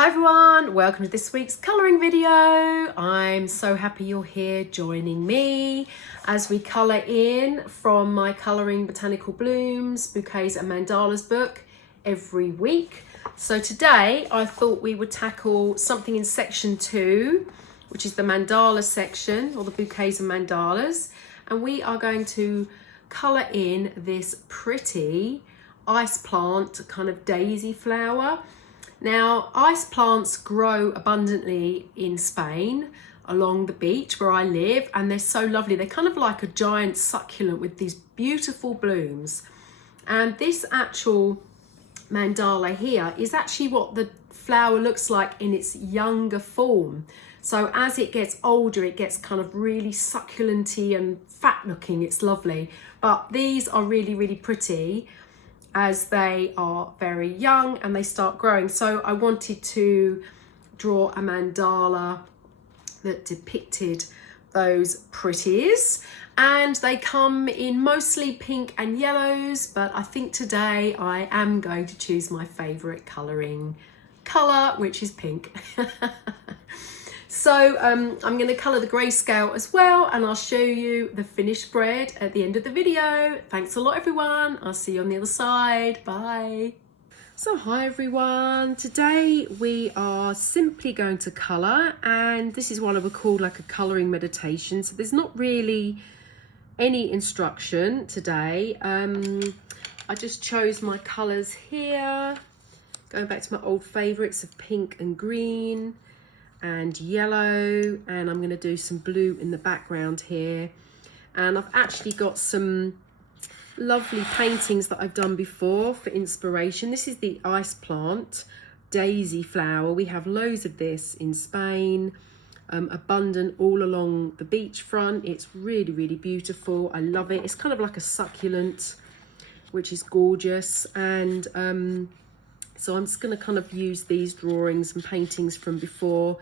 Hi everyone, welcome to this week's colouring video. I'm so happy you're here joining me as we colour in from my Colouring Botanical Blooms, Bouquets and Mandalas book every week. So today I thought we would tackle something in section 2, which is the mandala section, or the bouquets and mandalas. And we are going to colour in this pretty ice plant, kind of daisy flower. Now, ice plants grow abundantly in Spain along the beach where I live, and they're so lovely. They're kind of like a giant succulent with these beautiful blooms. And this actual mandala here is actually what the flower looks like in its younger form. So as it gets older, it gets kind of really succulenty and fat looking. It's lovely. But these are really, really pretty as they are very young and they start growing. So I wanted to draw a mandala that depicted those pretties, and they come in mostly pink and yellows, but I think today I am going to choose my favorite colouring colour, which is pink. So I'm going to colour the grayscale as well, and I'll show you the finished spread at the end of the video. Thanks a lot everyone. I'll see you on the other side. Bye. So hi everyone. Today we are simply going to colour, and this is what I would call like a colouring meditation. So there's not really any instruction today. I just chose my colours here, going back to my old favourites of pink and green and yellow, and I'm going to do some blue in the background here. And I've actually got some lovely paintings that I've done before for inspiration. This is the ice plant daisy flower. We have loads of this in Spain, abundant all along the beachfront. It's really, really beautiful. I love it. It's kind of like a succulent, which is gorgeous. And so I'm just going to kind of use these drawings and paintings from before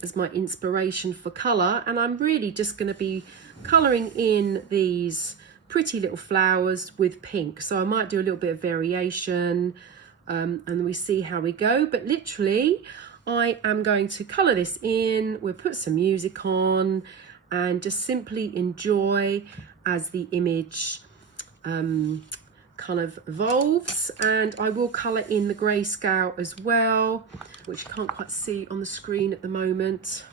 as my inspiration for colour. And I'm really just going to be colouring in these pretty little flowers with pink. So I might do a little bit of variation and we see how we go. But literally, I am going to colour this in. We'll put some music on and just simply enjoy as the image kind of evolves. And I will colour in the grayscale as well, which you can't quite see on the screen at the moment.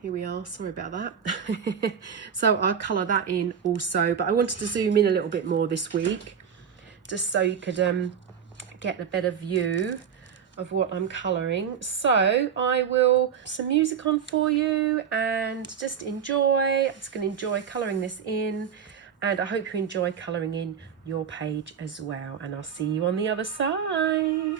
Here we are, sorry about that. So I'll colour that in also, but I wanted to zoom in a little bit more this week just so you could get a better view of what I'm colouring. So I will put some music on for you and just enjoy. I'm just going to enjoy colouring this in, and I hope you enjoy colouring in your page as well, and I'll see you on the other side.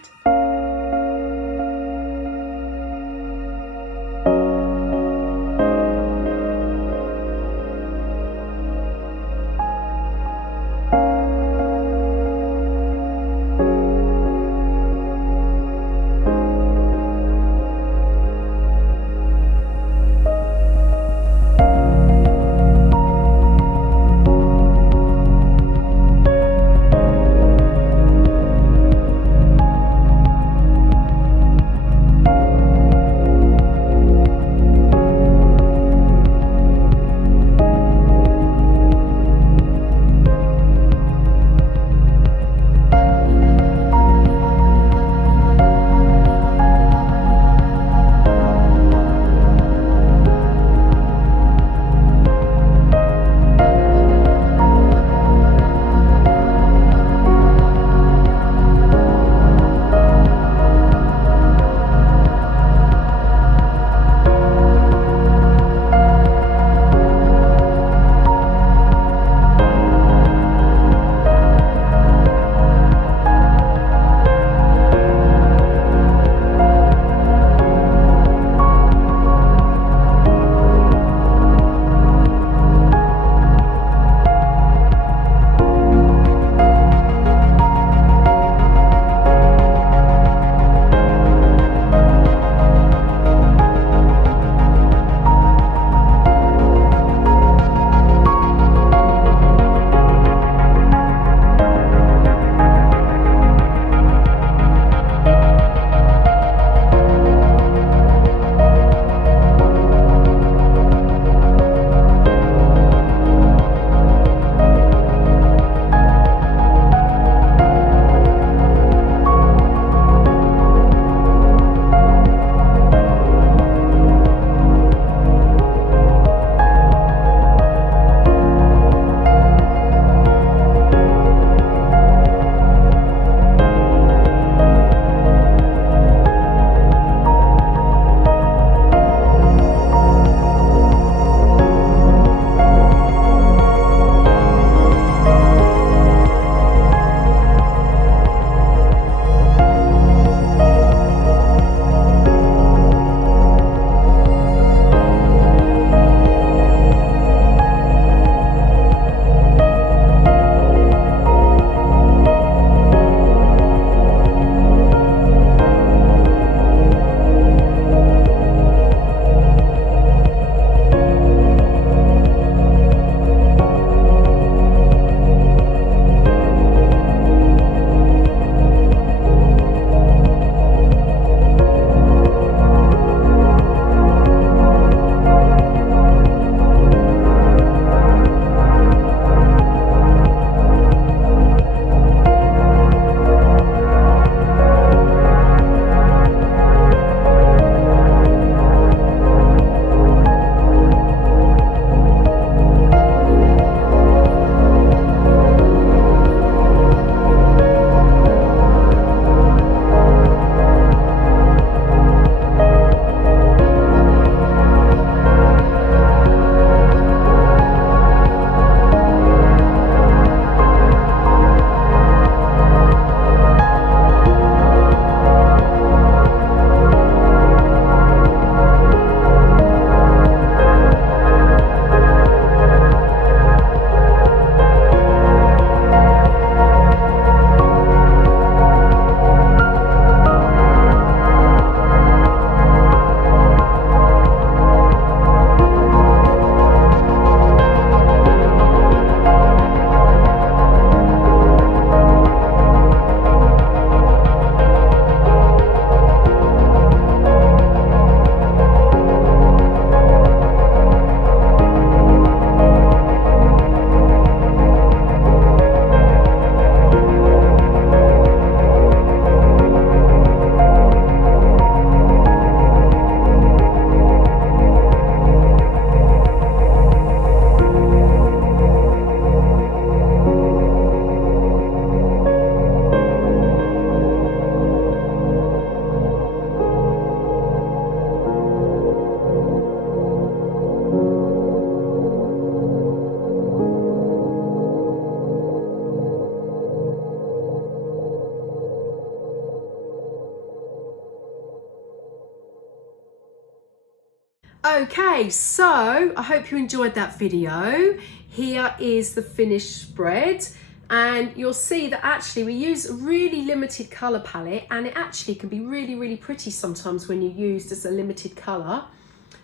Okay, so I hope you enjoyed that video. Here is the finished spread, and you'll see that actually we use a really limited color palette, and it actually can be really pretty sometimes when you use just a limited color.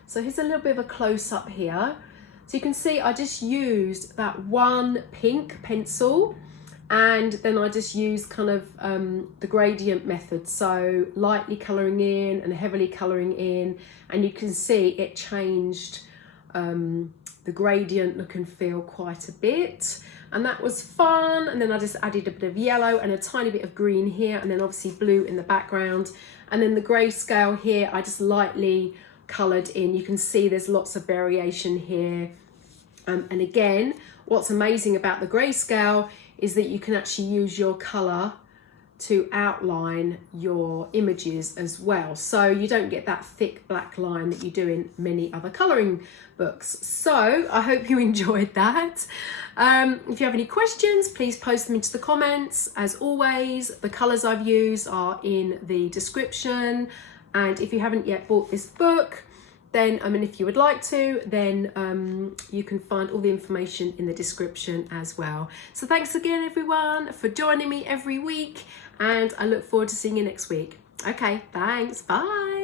So here's a little bit of a close-up here. So you can see I just used that one pink pencil, and then I just used kind of the gradient method, so lightly colouring in and heavily colouring in, and you can see it changed the gradient look and feel quite a bit, and that was fun. And then I just added a bit of yellow and a tiny bit of green here, and then obviously blue in the background, and then the grayscale here I just lightly coloured in. You can see there's lots of variation here, and again, what's amazing about the grayscale is that you can actually use your colour to outline your images as well. So you don't get that thick black line that you do in many other colouring books. So I hope you enjoyed that. If you have any questions, please post them into the comments. As always, the colours I've used are in the description. And if you haven't yet bought this book, then, if you would like to, then you can find all the information in the description as well. So thanks again, everyone, for joining me every week, and I look forward to seeing you next week. Okay, thanks, bye.